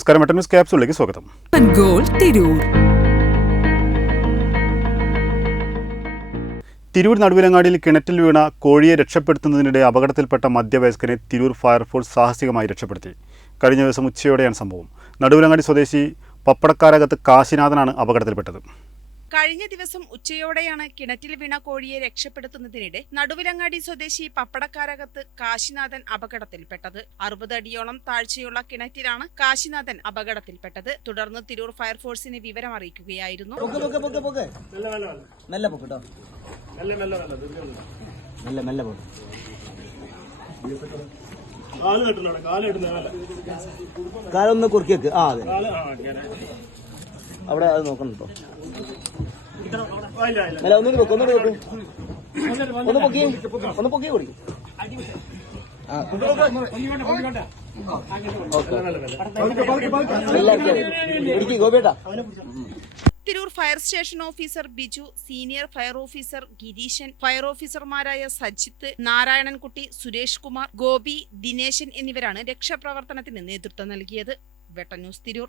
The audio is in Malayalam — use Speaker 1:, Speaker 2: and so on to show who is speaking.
Speaker 1: നമസ്കാരം. മെട്ടൻ ന്യൂസ് സ്വാഗതം.
Speaker 2: തിരൂർ
Speaker 1: നടുവിലങ്ങാടിയിൽ കിണറ്റിൽ വീണ കോഴിയെ രക്ഷപ്പെടുത്തുന്നതിനിടെ അപകടത്തിൽപ്പെട്ട മധ്യവയസ്കനെ തിരൂർ ഫയർഫോഴ്സ് സാഹസികമായി രക്ഷപ്പെടുത്തി. കഴിഞ്ഞ ദിവസം ഉച്ചയോടെയാണ് സംഭവം. നടുവിലങ്ങാടി സ്വദേശി പപ്പടക്കാരകത്ത് കാശിനാഥനാണ് അപകടത്തിൽപ്പെട്ടത്.
Speaker 3: കഴിഞ്ഞ ദിവസം ഉച്ചയോടെയാണ് കിണറ്റിൽ വീണ കോഴിയെ രക്ഷപ്പെടുത്തുന്നതിനിടെ നടുവിലങ്ങാടി സ്വദേശി പപ്പടക്കാരകത്ത് കാശിനാഥൻ അപകടത്തിൽപ്പെട്ടത്. അറുപത് അടിയോളം താഴ്ചയുള്ള കിണറ്റിലാണ് കാശിനാഥൻ അപകടത്തിൽപ്പെട്ടത്. തുടർന്ന് തിരൂർ ഫയർഫോഴ്സിനെ വിവരം അറിയിക്കുകയായിരുന്നു.
Speaker 4: കാലൊന്ന് കുറുക്കി വെക്ക്. ആ അതെ. അവിടെ അത് നോക്കണം കേട്ടോ മെല്ലെ ഒന്നുകൂടി പൊക്ക് ഒന്നുകൂടി പൊക്ക്. ഒന്ന് പൊക്കി ഒന്ന് പൊക്കി ഗോപിയേട്ടാ.
Speaker 3: Tirur fire station officer Biju senior fire officer Gireesan fire ഓഫീസർമാരായ സജിത്ത് നാരായണൻകുട്ടി സുരേഷ് കുമാർ ഗോപി ദിനേശൻ എന്നിവരാണ് രക്ഷാപ്രവർത്തനത്തിന് നേതൃത്വം നൽകിയത്. വെട്ട ന്യൂസ് തിരൂർ.